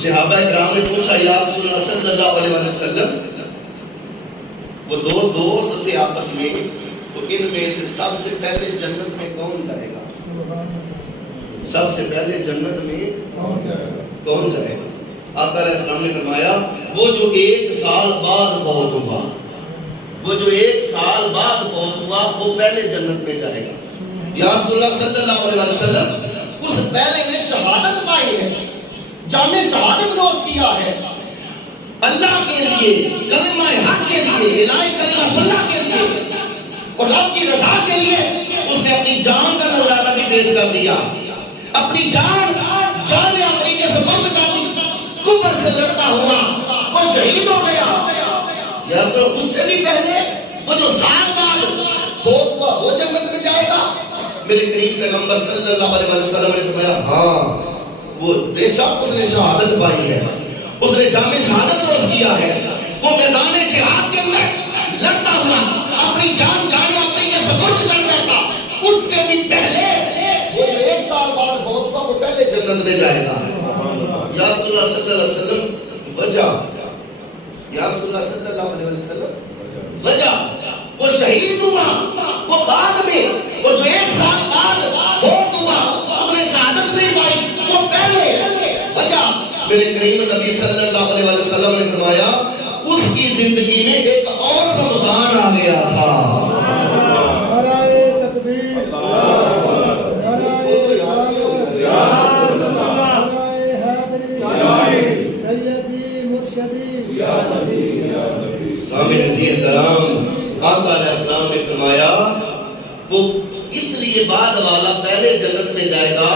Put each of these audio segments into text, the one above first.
صحابہ کرام نے پوچھا یا رسول اللہ صلی اللہ علیہ وسلم وہ دو دوست تھے آپس میں، تو ان میں سے سب سے پہلے جنت میں کون جائے گا؟ سب سے پہلے جنت میں کون جائے گا؟ آقا علیہ السلام نے فرمایا وہ جو 1 سال بعد فوت ہوا، وہ جو 1 سال بعد فوت ہوا وہ پہلے جنت میں جائے گا۔ یا رسول اللہ صلی اللہ علیہ وسلم اس پہلے نے شہادت پائی ہے، جامع شہادت نوش کیا ہے، اللہ کے لیے، کلمہ حق کے لیے، الہ کلمہ اللہ کے لیے اور رب کی رضا کے لیے اس نے اپنی جان کا نذرانہ بھی پیش کر دیا، اپنی جان جامع طریقے سے مرد کر دی، کفر سے لڑتا ہوا وہ شہید ہو گیا۔ یا رسول اللہ اس سے بھی پہلے وہ جو سال بعد فوت ہوا وہ جنت میں جائے گا؟ میرے کریم پیغمبر صلی اللہ علیہ وسلم نے فرمایا ہاں وہ بے شک اس نے شہادت پائی ہے، اس نے جامع شہادت نوش کیا ہے، وہ میدان جہاد کے اندر لڑتا ہوا اپنی جان جانے اپنی کے سپرد کر بیٹھا، اس سے بھی پہلے وہ جو 1 سال بعد فوت ہوا وہ پہلے جنت میں جائے گا۔ یا رسول اللہ صلی اللہ علیہ وسلم وجہ، یا رسول اللہ صلی اللہ علیہ وسلم وجہ وہ شہید ہوا وہ بعد میں، اور جو 1 سال بعد فوت ہوا اس نے شہادت نہیں پائی وہ پہلے وجہ۔ میرے کریم نبی صلی اللہ علیہ وسلم نے فرمایا اس کی زندگی میں ایک اور رمضان آ گیا تھا۔ نعرہ تکبیر، نعرہ رسالت، نعرہ حیدری، سیدی مرشدی، سامع عزیز احترام، آقا علیہ السلام نے فرمایا وہ اس لیے بعد والا پہلے جنت میں جائے گا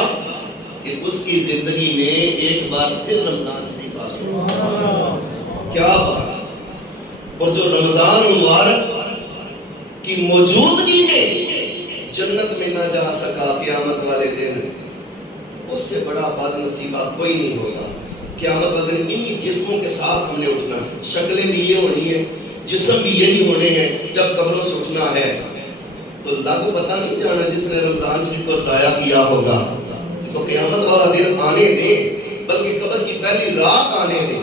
کہ اس کی زندگی میں ایک بار پھر رمضان شریف آ سکتا۔ کیا بات! اور جو رمضان مبارک کی موجودگی میں جنت میں نہ جا سکا قیامت والے دن، اس سے بڑا بد نصیبہ کوئی نہیں ہوگا۔ قیامت والے دن انہی جسموں کے ساتھ ہم نے اٹھنا، شکلیں بھی یہ ہونی ہے، جسم بھی یہی ہونے ہیں، جب قبروں سے اٹھنا ہے تو لاگو پتہ نہیں جانا جس نے رمضان شریف کو ضائع کیا ہوگا۔ تو قیامت والا دن آنے دے، بلکہ قبر کی پہلی رات آنے دے،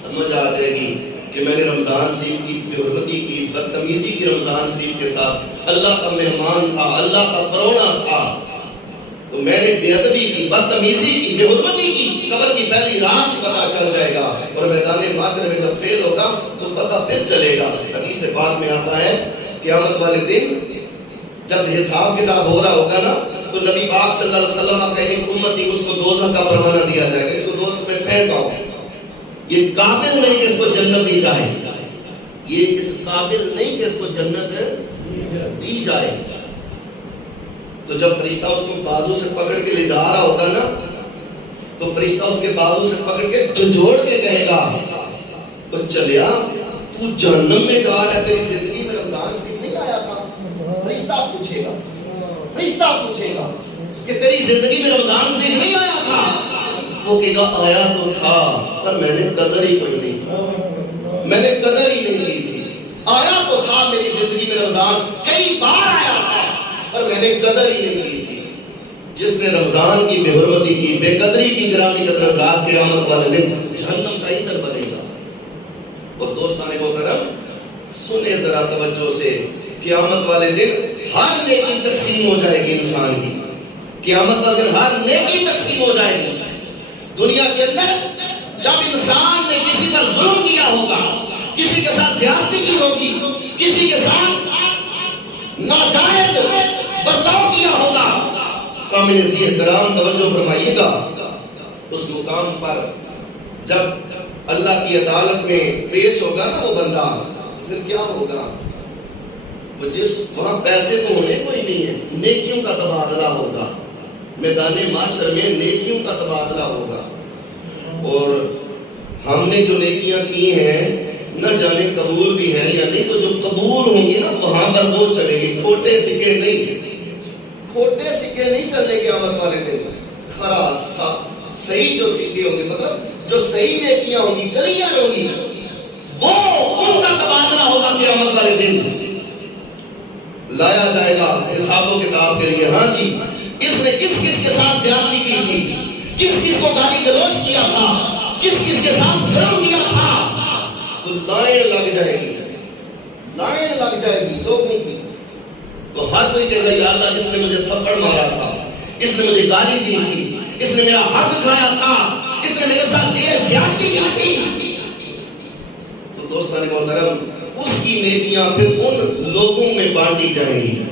سمجھ آ جائے گی کہ میں نے رمضان شریف کی بے حرمتی کی، بدتمیزی کی رمضان شریف کے ساتھ، اللہ کا مہمان تھا، اللہ کا پرونا تھا، تو میں نے بے ادبی کی، بدتمیزی کی، بے حرمتی کی، قبر کی پہلی رات پتہ چل جائے گا، اور میدان محشر میں جب فیل ہوگا تو پتہ پھر چلے گا۔ حدیث سے بعد میں آتا ہے قیامت والے دن جب حساب کتاب ہو رہا ہوگا نا تو نبی پاک صلی اللہ علیہ وسلم کا ایک امتی اس کو دوزخ کا پروانہ دیا جائے گا، اس کو دوزخ میں پھینکاؤ، یہ قابل نہیں کہ اس کو جنت دی جائے، یہ اس قابل نہیں کہ اس کو جنت دی جائے۔ تو جب فرشتہ اس کو بازو سے پکڑ کے لے جا رہا ہوگا نا تو فرشتہ اس کے بازو سے پکڑ کے جھنجھوڑ کے کہے گا تو چلیا تو جہنم میں جا رہا ہے، تیری زندگی میں رمضان سے نہیں آیا تھا؟ فرشتہ پوچھے گا، فرشتہ پوچھے گا کہ تیری زندگی میں رمضان سے نہیں آیا تھا؟ وہ کہے گا آیا تو تھا پر میں نے قدر ہی کوئی نہیں کی، میں نے قدر ہی نہیں لی تھی، آیا تو تھا میری زندگی میں رمضان کئی بار آیا تھا پر میں نے قدر ہی نہیں کی تھی۔ جس نے رمضان کی بے حرمتی کی، بے قدری کی، گرامی قدر رات قیامت والے دن جہنم کا ایندھن بنے گا۔ اور دوستانے کو کرم سنے ذرا توجہ سے، قیامت والے دن ہر نیکی تقسیم ہو جائے گی انسان کی، قیامت والے دن ہر نیکی تقسیم ہو جائے گی۔ دنیا کے اندر جب انسان نے کسی پر ظلم کیا ہوگا، کسی کے ساتھ زیادتی کی ہوگی، کسی کے ساتھ ناجائز برتاؤ کیا ہوگا، سامنے ذی احترام توجہ فرمائیے گا، اس مقام پر جب اللہ کی عدالت میں پیش ہوگا نا وہ بندہ، پھر کیا ہوگا؟ وہ جس وہاں پیسے تو ہونے کوئی نہیں ہے، نیکیوں کا تبادلہ ہوگا، میدان محشر میں نیکیوں کا تبادلہ ہوگا، اور ہم نے جو نیکیاں کی ہیں نہ جانے قبول بھی ہیں یا نہیں، تو جو قبول ہوں گی نا وہاں پر وہ چلے گی، کھوٹے سکے نہیں، کھوٹے سکے نہیں چلنے قیامت والے دن، کھرا صحیح جو سکے ہوں گے، مطلب جو صحیح نیکیاں ہوں گی، کلیاں ہوں گی، وہ ان کا تبادلہ ہوگا قیامت والے دن، لایا جائے گا حساب و کتاب کے لیے۔ ہاں جی، اس نے کس کس کے ساتھ زیادتی کی تھی، کس کس کو گالی گلوچ کیا تھا، کس کس کے ساتھ ظلم کیا تھا، تو لائن لگ جائے گی، لائن لگ جائے گی لوگوں کی. تو ہر کوئی کہے گا یا اللہ اس نے مجھے تھپڑ مارا تھا، اس نے مجھے گالی دی تھی، اس نے میرا حق کھایا تھا، اس نے میرے ساتھ یہ زیادتی کی تھی. تو دوستان محترم اس کی نیکیاں پھر ان لوگوں میں بانٹی جائیں گی.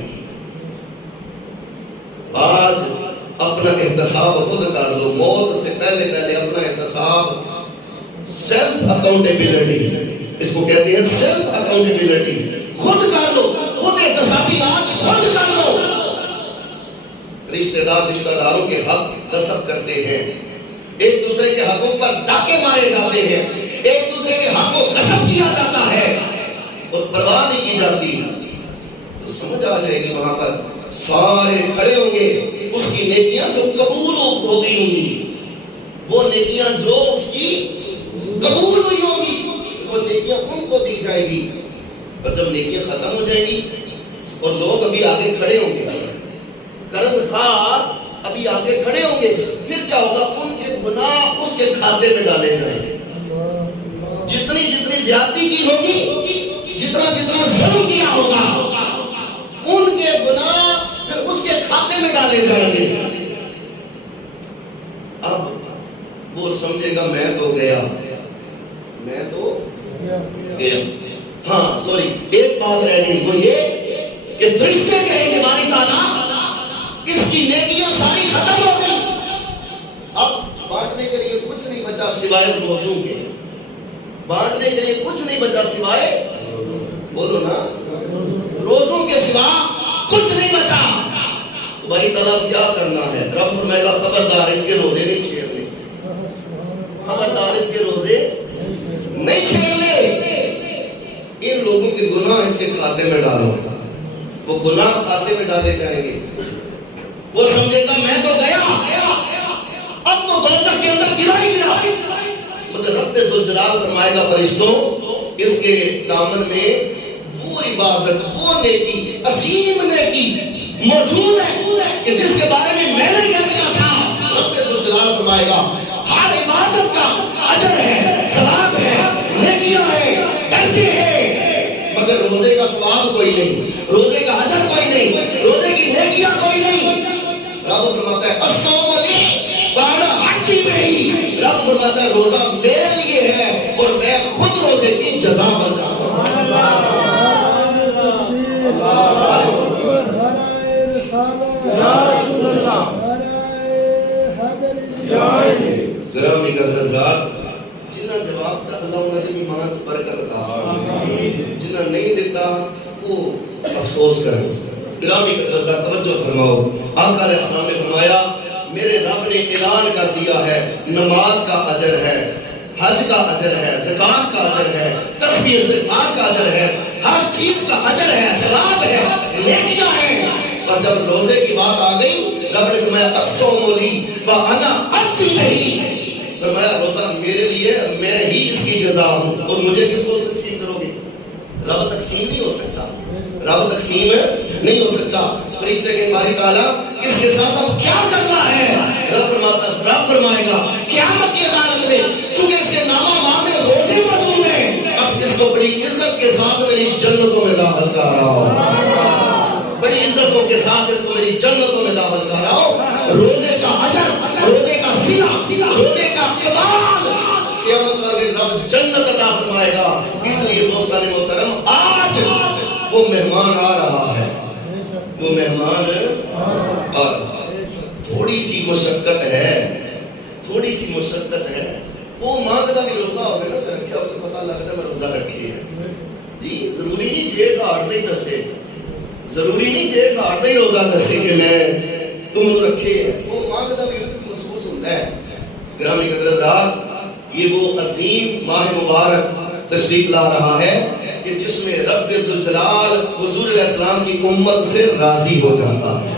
آج اپنا احتساب خود کر لو، موت سے پہلے پہلے اپنا احتساب. سیلف اکاؤنٹیبلٹی اس کو کہتے ہیں، سیلف اکاؤنٹیبلٹی. خود کر لو، خود احتسابی آج خود کر لو. رشتہ دار رشتہ داروں کے حق غصب کرتے ہیں، ایک دوسرے کے حقوں پر ڈاکے مارے جاتے ہیں، ایک دوسرے کے حق کو غصب کیا جاتا ہے اور پرواہ نہیں کی جاتی. تو سمجھ آ جائے گی، وہاں پر سارے کھڑے ہوں گے. اس کی نیکیاں جو قبول ہو گئی ہوں گی، وہ نیکیاں جو اس کی قبول ہوئی ہوں گی، وہ نیکیاں ان کو دی جائے گی. اور جب نیکیاں ختم ہو جائیں گی اور لوگ ابھی آگے کھڑے ہوں گے، قرض خواہ ابھی آگے کھڑے ہوں گے، پھر کیا ہوگا؟ ان کے گناہ اس کے کھاتے میں ڈالے جائیں گے. جتنی جتنی زیادتی کی ہوگی، جتنا جتنا ظلم کیا ہوگا، ان کے گناہ پھر اس کے کھاتے میں ڈالے جائیں گے. اب وہ سمجھے گا میں تو گیا، میں تو گیا. ہاں سوری، ایک بات رہ گئی، وہ یہ کہ فرشتے کہیں گے باری تعالیٰ اس کی نیکیاں ساری ختم ہو گئی، اب بانٹنے کے لیے کچھ نہیں بچا سوائے روزوں کے. بانٹنے کے لیے کچھ نہیں بچا سوائے، بولو نا، روزوں کے سوا کچھ نہیں بچا. بھائی تعالیٰ کیا کرنا ہے؟ رب فرمائے گا خبردار اس کے روزے نہیں چھیڑنے، خبردار اس کے روزے نہیں چھیڑنے. ان لوگوں کے گناہ اس کے کھاتے میں ڈالو. وہ گناہ کھاتے میں ڈالے جائیں گے. وہ سمجھے گا میں تو گیا، اب تو دوزخ کے اندر گرا ہی گرا. مگر رب ذوالجلال فرمائے گا فرشتوں اس کے دامن میں وہ عبادت، وہ نیکی، عظیم نیکی موجود ہے کہ جس کے بارے میں نے کہہ دیا تھا. رب ذوالجلال فرمائے گا ہر عبادت کا اجر ہے، ثواب ہے، نیکیاں ہے، درجے ہیں، مگر روزے کا ثواب کوئی نہیں، روزے کا اجر کوئی نہیں، روزے کی نیکیاں کوئی نہیں. رب فرماتا ہے الصوم لی وانا اجزی بہ. رب فرماتا ہے روزہ میرے لیے ہے اور میں خود روزے کی جزا بنتا ہوں. گرامی قدر حضرات، جنہاں جواب تھا اللہ نظر ایمان سے برکت عطا، جنہاں نہیں دیتا وہ افسوس کریں. گرامی قدر حضرات توجہ فرماؤ. آقا علیہ السلام نے فرمایا میرے رب نے اعلان کر دیا ہے نماز کا اجر ہے، حج کا اجر ہے، زکوٰۃ کا اجر ہے، تسبیح استغفار کا اجر ہے، ہر چیز کا اجر ہے، ثواب ہے، نیکیاں ہیں. اور جب روزے کی بات آ گئی رب نے فرمایا الصوم لی وانا اجزی بہ. فرمایا روزہ میرے لیے، میں ہی اس کی جزا ہوں. اور مجھے کس کو تقسیم کرو گے؟ رب تقسیم نہیں ہو سکتا، رب تقسیم نہیں ہو سکتا. فرشتے کے باری تعالیٰ اس کے ساتھ اب کیا کرنا ہے؟ رب فرمائے گا قیامت کی عدالت میں چونکہ اس کے نامہ میں روزے موجود ہیں، اب اس کو بڑی عزت کے ساتھ میری جنتوں میں داخل کر رہا ہوں، بڑی عزتوں کے ساتھ اس کو میری جنتوں میں داخل کر رہا ہوں. روزے کا اجر، روزے کا صلہ، روزے کا کمال قیامت والے رب جنت عطا فرمائے گا. اس لیے دوستان محترم آج وہ مہمان آ رہا ہے، وہ مہمان آ رہا ہے. تھوڑی سی مشقت ہے، تھوڑی سی مشقت ہے. وہ مانگتا بھی روزہ ہوگا نا، پھر کیا پتہ لگتا ہے میں روزہ رکھی ہے. جی ضروری نہیں جیل ہاڑتے ہی دسے، ضروری نہیں جیل ہاڑتے ہی روزہ دسے کہ میں تم رکھے ہے. وہ مانگتا بھی محسوس ہوتا ہے. گرامی قدر حضرات، یہ وہ عظیم ماہ مبارک تشریف لا رہا ہے کہ جس میں رب ذوالجلال حضور علیہ السلام کی امت سے راضی ہو جاتا ہے،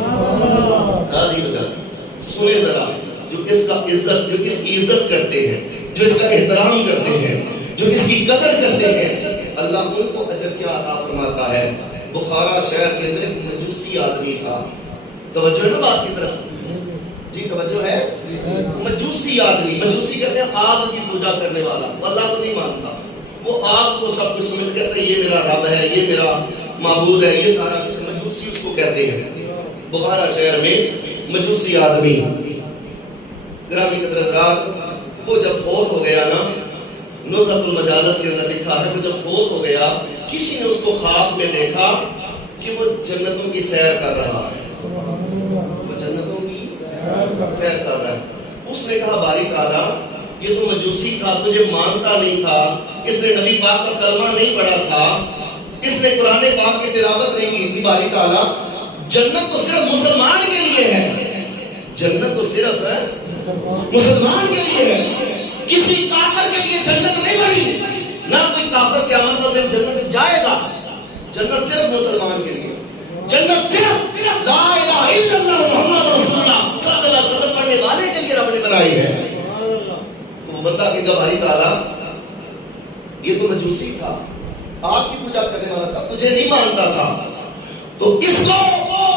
راضی ہو جاتا ہے. سنیں ذرا، جو اس کا عزت، جو اس کی عزت کرتے ہیں، جو اس کا احترام کرتے ہیں، جو اس کی قدر کرتے ہیں، اللہ ان کو اجر کیا عطا فرماتا ہے. بخارا شہر کے اندر ایک مجوسی آدمی تھا، توجہ ہے نا بات کی طرف. جی توجہ ہے؟ مجوسی آدمی، مجوسی کہتے ہیں آگ کی پوجا کرنے والا، وہ اللہ کو نہیں مانتا، وہ آگ کو سب کچھ سمجھ کہتا ہے یہ میرا رب ہے، یہ میرا معبود ہے، یہ سارا کچھ مجوسی اس کو کہتے ہیں۔ بخارا شہر میں مجوسی آدمی، گرامی قدر حضرات، وہ جب فوت ہو گیا نا، نزہۃ المجالس کے اندر لکھا ہے، وہ جب فوت ہو گیا کسی نے اس کو خواب میں دیکھا کہ وہ جنتوں کی سیر کر رہا ہے، وہ جنتوں کی سیر کر رہا ہے۔ اس نے کہا باری تعالیٰ یہ تو مجوسی تھا، تجھے مانتا نہیں تھا، اس نے نبی پاک کا کلمہ نہیں پڑھا تھا، اس نے قرآن پاک کی تلاوت نہیں کی تھی، باری تعالیٰ جنت تو صرف مسلمان کے لیے ہے، جنت تو صرف ہے مسلمان کے لیے ہے، کسی کافر کے لیے جنت نہیں بنی، نہ کوئی کافر قیامت والے دن جنت جائے گا، جنت صرف مسلمان کے لیے، جنت صرف لا الہ الا اللہ محمد رسول اللہ صلی اللہ علیہ وسلم پڑھنے والے کے لیے رب نے بنائی ہے۔ وہ بندہ کہ باری تعالیٰ یہ تو مجوسی تھا، آپ کی پوجا کرنے والا تھا، تجھے نہیں مانتا تھا، تو اس کو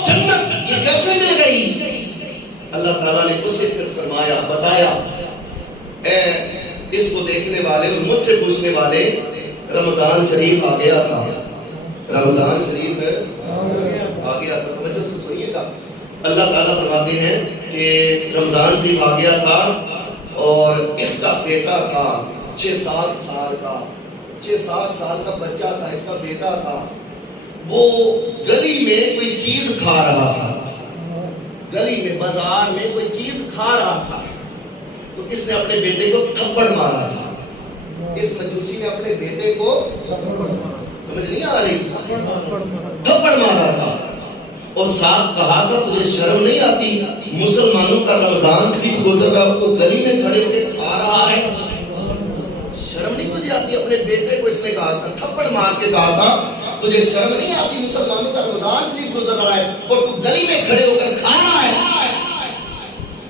جنت یہ کیسے مل گئی؟ اللہ تعالیٰ نے اس سے پھر فرمایا، بتایا، اے اس کو دیکھنے والے اور مجھ سے پوچھنے والے، رمضان شریف آ گیا تھا، رمضان شریف آ گیا تھا، توجہ سے سنیے گا، اللہ تعالیٰ فرماتے ہیں کہ رمضان شریف آ گیا تھا اور اس کا بیٹا تھا 6-7 سال کا، 6-7 سال کا بچہ تھا، اس کا بیٹا تھا، وہ گلی میں کوئی چیز کھا رہا تھا، گلی میں بازار میں کوئی چیز کھا رہا تھا، تو اس نے اپنے بیٹے کو تھپڑ مارا تھا، اس مجوسی نے اپنے بیٹے کو سمجھ نہیں آ رہی تھپڑ مارا تھا، اور ساتھ کہا تھا تجھے شرم نہیں آتی، مسلمانوں کا رمضان شریف گزر رہا تو گلی میں کھڑے ہو کے کھا رہا ہے، شرم نہیں تجھے آتی؟ اپنے بیٹے کو اس نے کہا تھا، تھپڑ مار کے کہا تھا تجھے شرم نہیں آتی، مسلمانوں کا رمضان شریف گزر رہا ہے اور تو گلی میں کھڑے ہو کر کھا رہا ہے؟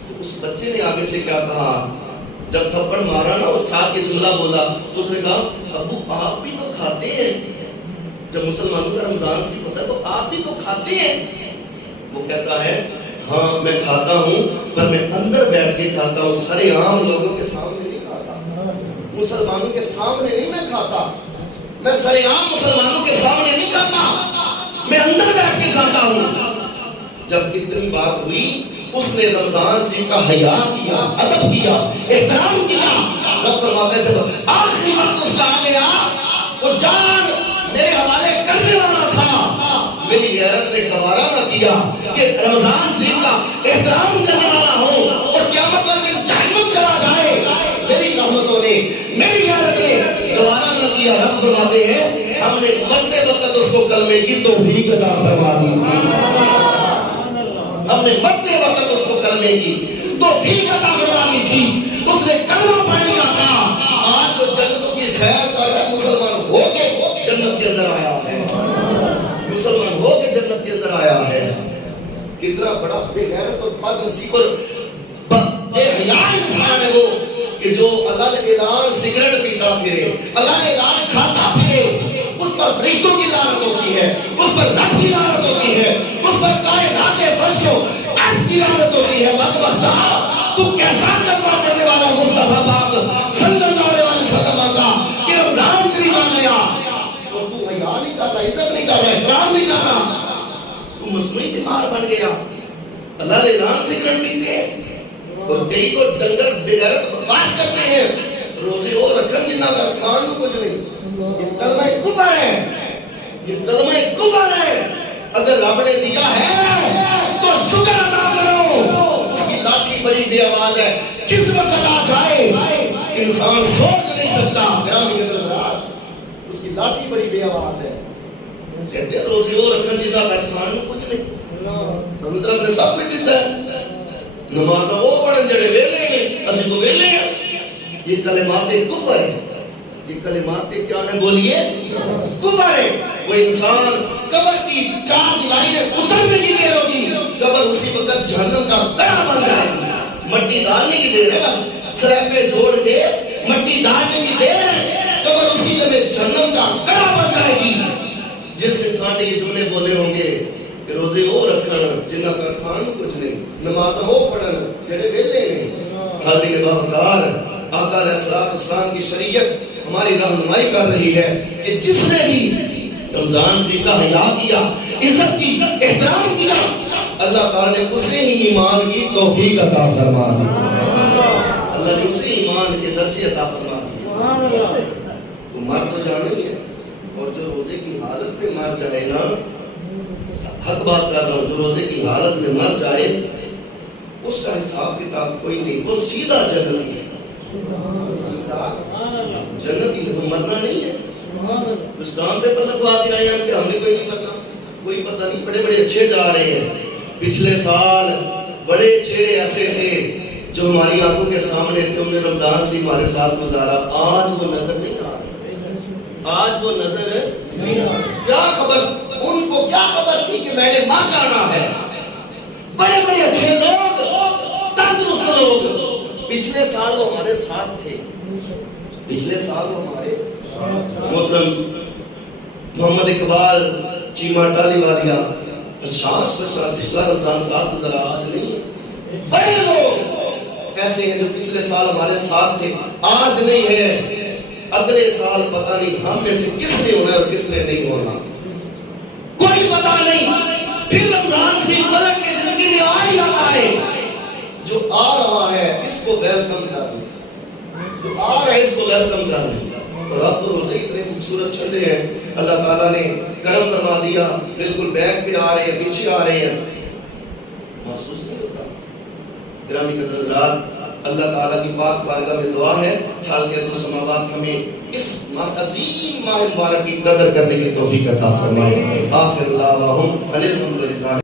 تو اس بچے نے آگے سے کیا کہا، جب تھپڑ مارا نا اور ساتھ یہ جملہ بولا، تو اس نے کہا ابو آپ بھی تو کھاتے ہیں، جب مسلمانوں کا رمضان شریف ہوتا ہے تو آپ بھی تو کھاتے ہیں؟ وہ کہتا ہے ہاں میں کھاتا ہوں، پر میں اندر بیٹھ کے کھاتا ہوں، سارے عام لوگوں کے سامنے نہیں کھاتا، مسلمانوں کے سامنے نہیں میں کھاتا، میں سارے عام مسلمانوں کے سامنے نہیں کھاتا، میں اندر بیٹھ کے کھاتا ہوں۔ جب اتنی بات ہوئی اس نے رمضان شریف کا حیا کیا، ادب کیا، احترام کیا، رب فرماتا ہے جب آخری وقت اس کا آ گیا، وہ جان میرے حوالے کرنے والا تھا، میری غیرت نے گوارا نہ کیا کہ رمضان شریف کا احترام کرنے والا ہو اور قیامت والے دن جہنم چلا جائے، میری رحمتوں نے، میری غیرت نے گوارا نہ کیا۔ رب فرماتے ہیں ہم نے مرتے وقت اس کو کلمے کی توفیق عطا فرما دی تھی، ہم نے مرتے وقت اس کو کلمے کی توفیق عطا فرما دی تھی، اس نے کلمہ پڑھ لیا تھا، آج جو جنتوں کی سیر کر رہا ہے مسلمان ہو کے جنت کے اندر آیا ہے، مسلمان ہو کے جنت کے اندر آیا ہے۔ کتنا بڑا بے غیرت اور بد نصیب اور بے حیا انسان ہے وہ کہ جو اللہ اعلان سگریٹ پیتا پھرے، اللہ اعلان کھاتا پھرے، اس پر فرشتوں کی لعنت ہوتی ہے، اس پر رب کی لعنت ہوتی ہے، اس پر کائنات فرشوں اس کی لعنت ہوتی ہے۔ بدبختہ تو کیسا کلمہ پڑھنے والا مصطفیٰ پاک صلی اللہ علیہ وسلم کا کہ رمضان شریف آ گیا اور تو حیا نہیں کر رہا، عزت نہیں کر رہا، احترام نہیں کر رہا، تو مصنوعی بیمار بن گیا۔ اللہ نے اعلان سگریٹ پیتے ہیں اور کئی تو ڈنگر بغیرت بکواس کرتے ہیں، روزے اور رکھن جنہ کا کھان کو کچھ نہیں، یہ کلمہ کفر ہے، یہ کلمہ کفر ہے۔ اگر رب نے دیا ہے تو شکر ادا کرو، اس کی لاٹھی بڑی بے آواز ہے، کس وقت آ جائے انسان سوچ نہیں سکتا، گرامی حضرات اس کی لاٹھی بڑی بے آواز ہے۔ کہتے ہیں روزے اور رکھن جنہ کا کھان کو کچھ نہیں، سمندر نے سب کچھ دیتا ہے، نماز وہ پڑھن جڑے ویلے ہیں، اسی تو ویلے ہیں۔ یہ کلمات کفر ہے، یہ کلمات کیا ہیں بولیے؟ کفر ہے۔ وہ انسان قبر کی چار دیواری میں اترنے کی دیر ہوگی، قبر اسی وقت جہنم کا گڑھا بن جائے گی، مٹی ڈالنے کی دیر ہے، بس سلیبے جوڑ کے مٹی ڈالنے کی دیر ہے، قبر اسی میں جہنم کا گڑھا بن جائے گی۔ جس انسان نے یہ جملے بولے ہوں گے کہ روزے وہ رکھن جنہ کا کھان کچھ نہیں، نماز وہ پڑھن جڑے ویلے نہیں۔ حاضرین باوقار، آقا علیہ السلام کی شریعت ہماری رہنمائی کر رہی ہے کہ جس نے بھی رمضان شریف کا حیا کیا، عزت کی، احترام کیا، اللہ تعالیٰ نے اسے ہی ایمان کی توفیق عطا فرما دی۔ اللہ نے اسے ایمان کے درجے عطا فرما دی۔ تو مر تو جانے ہی ہے، اور جو روزے کی حالت میں مر جائے نا، حق بات کر رہا ہوں، جو روزے کی حالت میں مر جائے اس کا حساب کتاب کوئی نہیں، وہ سیدھا جنتی ہے، جنتی ہے، وہ مرنا نہیں ہے۔ اسلام پہ پر لگوا دیا ہے کہ ہم نے کوئی نہیں پتا، کوئی پتہ نہیں، بڑے بڑے اچھے جا رہے ہیں۔ پچھلے سال بڑے چہرے ایسے تھے جو ہماری آنکھوں کے سامنے تھے، انہوں نے رمضان سے ہمارے ساتھ گزارا، آج وہ نظر نہیں آ رہے، آج وہ نظر نہیں آ رہے۔ کیا خبر ان کو، کیا خبر تھی کہ میں نے مر جانا ہے؟ بڑے بڑے اچھے لوگ، تندرست لوگ، پچھلے سال وہ ہمارے ساتھ تھے، پچھلے سال وہ ہمارے محترم محمد اقبال چیمہ ٹالی والیا 50 پچھلا رمضان ساتھ گزرا، آج نہیں ہے۔ بڑے لوگ ایسے ہیں جو پچھلے سال ہمارے ساتھ تھے، آج نہیں ہے، اگلے سال پتہ نہیں ہم میں سے کس نے ہونا اور کس نے نہیں ہونا، کوئی پتہ نہیں۔ پھر رمضان سے پلٹ کے زندگی میں آ ہی آتا ہے، جو آ رہا ہے اس کو ویلکم کر دیں، جو آ رہا ہے اس کو ویلکم کر دیں۔ اور اب تو روزے اتنے خوبصورت چل رہے ہیں، اللہ تعالیٰ نے کرم فرما دیا، بالکل بیک پہ آ رہے ہیں، پیچھے آ رہے ہیں، محسوس نہیں ہوتا۔ گرامی قدر حضرات، اللہ تعالیٰ کی پاک بارگاہ میں دعا ہے خالق السماوات ہمیں اس عظیم ماہ مبارک کی قدر کرنے کی توفیق عطا فرمائے۔ آخر دعواہم الحمدللہ۔